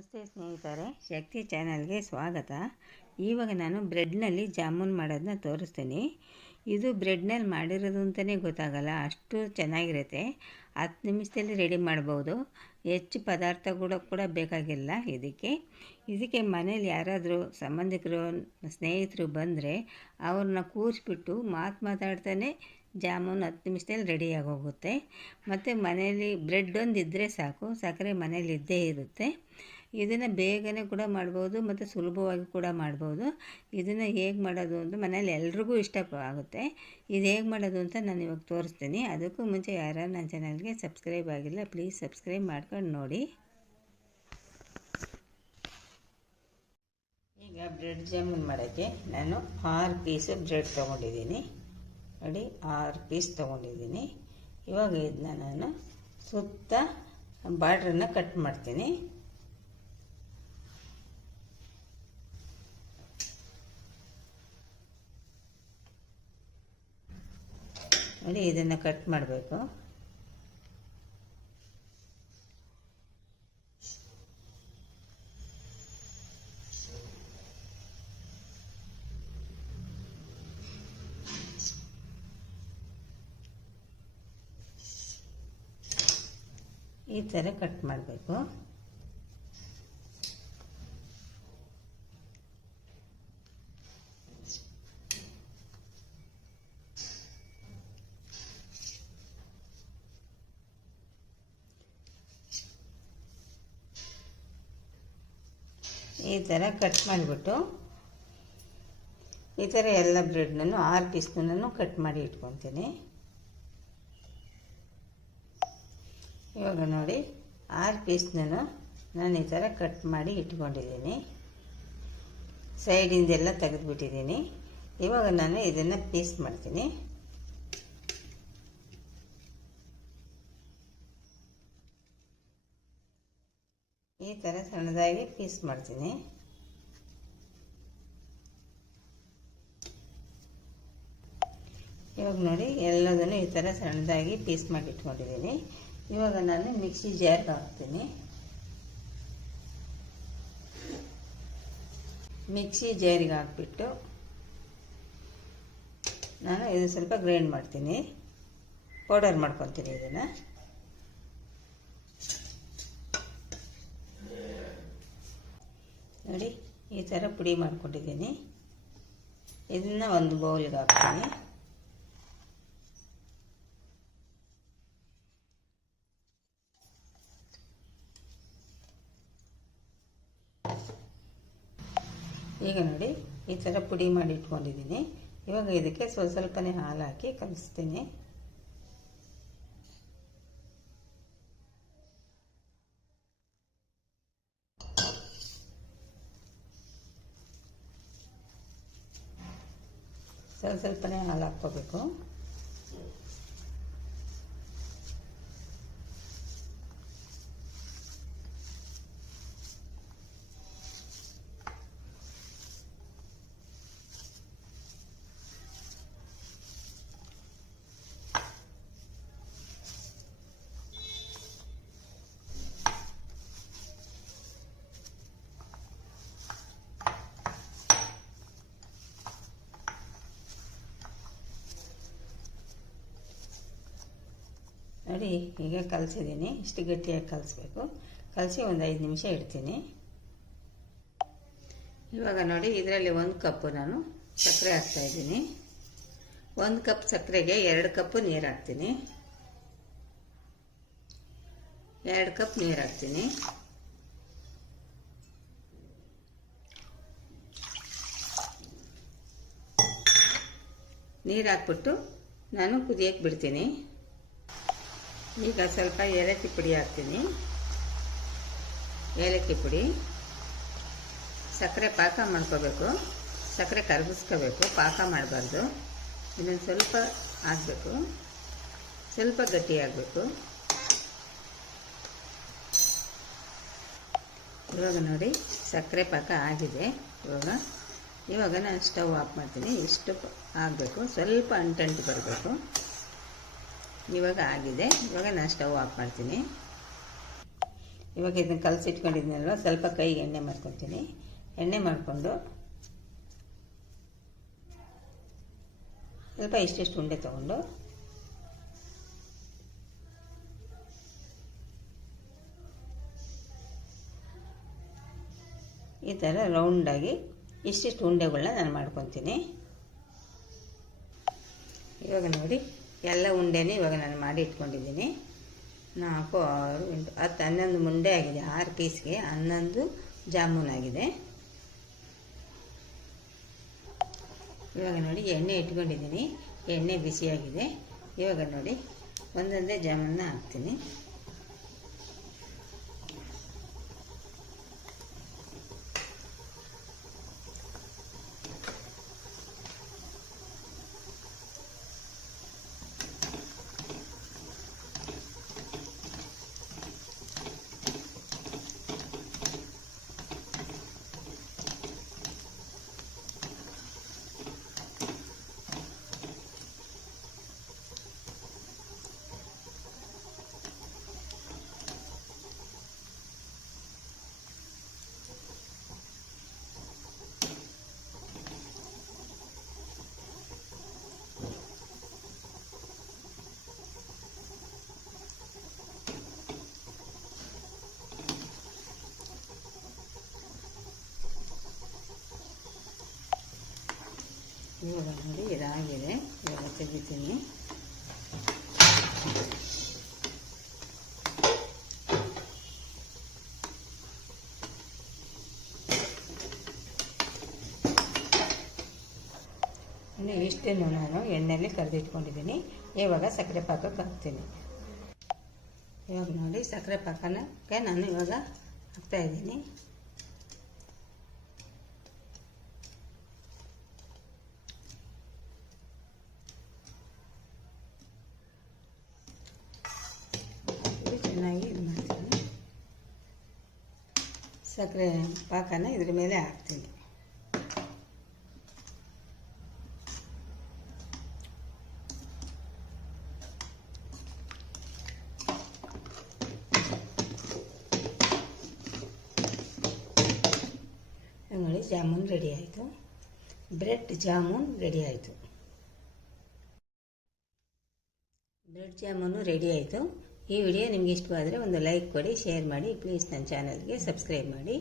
ನಮಸ್ತೆ ಸ್ನೇಹಿತರೆ, ಶಕ್ತಿ ಚಾನಲ್ಗೆ ಸ್ವಾಗತ. ಇವಾಗ ನಾನು ಬ್ರೆಡ್ನಲ್ಲಿ ಜಾಮೂನ್ ಮಾಡೋದನ್ನ ತೋರಿಸ್ತೀನಿ. ಇದು ಬ್ರೆಡ್ನಲ್ಲಿ ಮಾಡಿರೋದು ಅಂತಲೇ ಗೊತ್ತಾಗಲ್ಲ, ಅಷ್ಟು ಚೆನ್ನಾಗಿರುತ್ತೆ. 10 ನಿಮಿಷದಲ್ಲಿ ರೆಡಿ ಮಾಡ್ಬೋದು. ಹೆಚ್ಚು ಪದಾರ್ಥಗಳು ಕೂಡ ಬೇಕಾಗಿಲ್ಲ. ಇದಕ್ಕೆ ಮನೇಲಿ ಯಾರಾದರೂ ಸಂಬಂಧಿಕರು ಸ್ನೇಹಿತರು ಬಂದರೆ ಅವ್ರನ್ನ ಕೂರಿಸ್ಬಿಟ್ಟು ಮಾತಾಡ್ತಾನೆ ಜಾಮೂನ್ 10 ನಿಮಿಷದಲ್ಲಿ ರೆಡಿಯಾಗೋಗುತ್ತೆ. ಮತ್ತು ಮನೇಲಿ ಬ್ರೆಡ್ ಒಂದು ಇದ್ದರೆ ಸಾಕು, ಸಕ್ಕರೆ ಮನೇಲಿ ಇದ್ದೇ ಇರುತ್ತೆ. ಇದನ್ನು ಬೇಗನೆ ಕೂಡ ಮಾಡ್ಬೋದು ಮತ್ತು ಸುಲಭವಾಗಿ ಕೂಡ ಮಾಡ್ಬೋದು. ಇದನ್ನು ಹೇಗೆ ಮಾಡೋದು ಅಂತ ಮನೇಲಿ ಎಲ್ರಿಗೂ ಇಷ್ಟ ಆಗುತ್ತೆ. ಇದು ಹೇಗೆ ಮಾಡೋದು ಅಂತ ನಾನು ಇವಾಗ ತೋರಿಸ್ತೀನಿ. ಅದಕ್ಕೂ ಮುಂಚೆ ಯಾರು ನನ್ನ ಚಾನಲ್ಗೆ ಸಬ್ಸ್ಕ್ರೈಬ್ ಆಗಿಲ್ಲ, ಪ್ಲೀಸ್ ಸಬ್ಸ್ಕ್ರೈಬ್ ಮಾಡ್ಕೊಂಡು ನೋಡಿ. ಈಗ ಬ್ರೆಡ್ ಜಾಮೂನ್ ಮಾಡೋಕ್ಕೆ ನಾನು 6 ಪೀಸು ಬ್ರೆಡ್ ತೊಗೊಂಡಿದ್ದೀನಿ. ನೋಡಿ, 6 ಪೀಸ್ ತೊಗೊಂಡಿದ್ದೀನಿ. ಇವಾಗ ಇದನ್ನ ನಾನು ಸುತ್ತ ಬಾರ್ಡ್ರನ್ನ ಕಟ್ ಮಾಡ್ತೀನಿ. ನೋಡಿ, ಇದನ್ನು ಕಟ್ ಮಾಡಬೇಕು. ಈ ಥರ ಕಟ್ ಮಾಡಬೇಕು. ಈ ಥರ ಕಟ್ ಮಾಡಿಬಿಟ್ಟು ಈ ಥರ ಎಲ್ಲ ಬ್ರೆಡ್ನನ್ನು 6 ಪೀಸ್ನೂ ಕಟ್ ಮಾಡಿ ಇಟ್ಕೊತೀನಿ. ಇವಾಗ ನೋಡಿ, 6 ಪೀಸ್ನೂ ನಾನು ಈ ಥರ ಕಟ್ ಮಾಡಿ ಇಟ್ಕೊಂಡಿದ್ದೀನಿ. ಸೈಡಿಂದೆಲ್ಲ ತೆಗೆದುಬಿಟ್ಟಿದ್ದೀನಿ. ಇವಾಗ ನಾನು ಇದನ್ನು ಪೀಸ್ ಮಾಡ್ತೀನಿ. ಈ ಥರ ಸಣ್ಣದಾಗಿ ಪೀಸ್ ಮಾಡ್ತೀನಿ. ಇವಾಗ ನೋಡಿ, ಎಲ್ಲದನ್ನು ಈ ಥರ ಸಣ್ಣದಾಗಿ ಪೀಸ್ ಮಾಡಿ ಇಟ್ಕೊಂಡಿದ್ದೀನಿ. ಇವಾಗ ನಾನು ಮಿಕ್ಸಿ ಜಾರ್ಗೆ ಹಾಕ್ತೀನಿ. ಮಿಕ್ಸಿ ಜಾರಿಗೆ ಹಾಕ್ಬಿಟ್ಟು ನಾನು ಇದು ಸ್ವಲ್ಪ ಗ್ರೈಂಡ್ ಮಾಡ್ತೀನಿ, ಪೌಡರ್ ಮಾಡ್ಕೊತೀನಿ. ಇದನ್ನು ನೋಡಿ, ಈ ಥರ ಪುಡಿ ಮಾಡ್ಕೊಂಡಿದ್ದೀನಿ. ಇದನ್ನು ಒಂದು ಬೌಲ್ಗೆ ಹಾಕ್ತೀನಿ. ಈಗ ನೋಡಿ, ಈ ಥರ ಪುಡಿ ಮಾಡಿ ಇಟ್ಕೊಂಡಿದ್ದೀನಿ. ಇವಾಗ ಇದಕ್ಕೆ ಸ್ವಲ್ಪನೇ ಹಾಲು ಹಾಕಿ ಕಲಿಸ್ತೀನಿ. ಸ್ವಲ್ಪನೇ ಹಾಲು ಹಾಕ್ಕೋಬೇಕು. ನೋಡಿ, ಈಗ ಕಲಸಿದ್ದೀನಿ. ಇಷ್ಟು ಗಟ್ಟಿಯಾಗಿ ಕಲಿಸ್ಬೇಕು. ಕಲಸಿ ಒಂದು 5 ನಿಮಿಷ ಇಡ್ತೀನಿ. ಇವಾಗ ನೋಡಿ, ಇದರಲ್ಲಿ 1 ಕಪ್ಪು ನಾನು ಸಕ್ಕರೆ ಹಾಕ್ತಾಯಿದ್ದೀನಿ. 1 ಕಪ್ ಸಕ್ಕರೆಗೆ 2 ಕಪ್ಪು ನೀರು ಹಾಕ್ತೀನಿ. 2 ಕಪ್ ನೀರು ಹಾಕ್ತೀನಿ. ನೀರು ಹಾಕ್ಬಿಟ್ಟು ನಾನು ಕುದಿಯಕ್ಕೆ ಬಿಡ್ತೀನಿ. ಈಗ ಸ್ವಲ್ಪ ಏಲಕ್ಕಿ ಪುಡಿ ಹಾಕ್ತೀನಿ. ಏಲಕ್ಕಿ ಪುಡಿ, ಸಕ್ಕರೆ ಪಾಕ ಮಾಡ್ಕೋಬೇಕು. ಸಕ್ಕರೆ ಕರಗಿಸ್ಕೋಬೇಕು, ಪಾಕ ಮಾಡಬಾರ್ದು. ಇದನ್ನು ಸ್ವಲ್ಪ ಹಾಕಬೇಕು, ಸ್ವಲ್ಪ ಗಟ್ಟಿ ಆಗಬೇಕು. ಇವಾಗ ನೋಡಿ, ಸಕ್ಕರೆ ಪಾಕ ಆಗಿದೆ. ಇವಾಗ ನಾನು ಸ್ಟವ್ ಆಫ್ ಮಾಡ್ತೀನಿ. ಇಷ್ಟು ಆಗಬೇಕು, ಸ್ವಲ್ಪ ಅಂಟಂಟು ಬರಬೇಕು. ಇವಾಗ ಆಗಿದೆ. ಇವಾಗ ನಾನು ಸ್ಟವ್ ಆಫ್ ಮಾಡ್ತೀನಿ. ಇವಾಗ ಇದನ್ನು ಕಲಸಿಟ್ಕೊಂಡಿದ್ದೀನಲ್ವ, ಸ್ವಲ್ಪ ಕೈಗೆ ಎಣ್ಣೆ ಮಾಡ್ಕೊತೀನಿ. ಎಣ್ಣೆ ಮಾಡಿಕೊಂಡು ಸ್ವಲ್ಪ ಇಷ್ಟಿಷ್ಟು ಉಂಡೆ ತೊಗೊಂಡು ಈ ಥರ ರೌಂಡಾಗಿ ಇಷ್ಟಿಷ್ಟು ಉಂಡೆಗಳನ್ನ ನಾನು ಮಾಡ್ಕೊತೀನಿ. ಇವಾಗ ನೋಡಿ ಎಲ್ಲ ಉಂಡೆನೇ ಇವಾಗ ನಾನು ಮಾಡಿ ಇಟ್ಕೊಂಡಿದ್ದೀನಿ. 4, 6, 8, 10, 11 ಉಂಡೆ ಆಗಿದೆ. 6 ಪೀಸ್ಗೆ 11 ಜಾಮೂನ್ ಆಗಿದೆ. ಇವಾಗ ನೋಡಿ ಎಣ್ಣೆ ಇಟ್ಕೊಂಡಿದ್ದೀನಿ, ಎಣ್ಣೆ ಬಿಸಿಯಾಗಿದೆ. ಇವಾಗ ನೋಡಿ ಒಂದೊಂದೇ ಜಾಮೂನ್ನ ಹಾಕ್ತೀನಿ. ಇವಾಗ ನೋಡಿ ಇದಾಗಿದೆ. ಇವಾಗ ತೆಗಿತೀನಿ. ಇಷ್ಟನ್ನು ನಾನು ಎಣ್ಣೆಯಲ್ಲಿ ಕರೆದಿಟ್ಕೊಂಡಿದ್ದೀನಿ. ಇವಾಗ ಸಕ್ಕರೆ ಪಾಕಕ್ಕೆ ಹಾಕ್ತೀನಿ. ಇವಾಗ ನೋಡಿ ಸಕ್ಕರೆ ಪಾಕಕ್ಕೆ ನಾನು ಇವಾಗ ಹಾಕ್ತಾಯಿದ್ದೀನಿ. ಚೆನ್ನಾಗಿ ಇದು ಮಾಡ್ತೀನಿ. ಸಕ್ಕರೆ ಪಾಕನ ಇದ್ರ ಮೇಲೆ ಹಾಕ್ತೀನಿ. ನೋಡಿ ಜಾಮೂನ್ ರೆಡಿ ಆಯಿತು. ಬ್ರೆಡ್ ಜಾಮೂನ್ ರೆಡಿ ಆಯಿತು. ಬ್ರೆಡ್ ಜಾಮೂನು ರೆಡಿ ಆಯಿತು. ಈ ವಿಡಿಯೋ ನಿಮಗೆ ಇಷ್ಟವಾದರೆ ಒಂದು ಲೈಕ್ ಕೊಡಿ, ಶೇರ್ ಮಾಡಿ, ಪ್ಲೀಸ್ ನನ್ನ ಚಾನಲ್ಗೆ ಸಬ್ಸ್ಕ್ರೈಬ್ ಮಾಡಿ.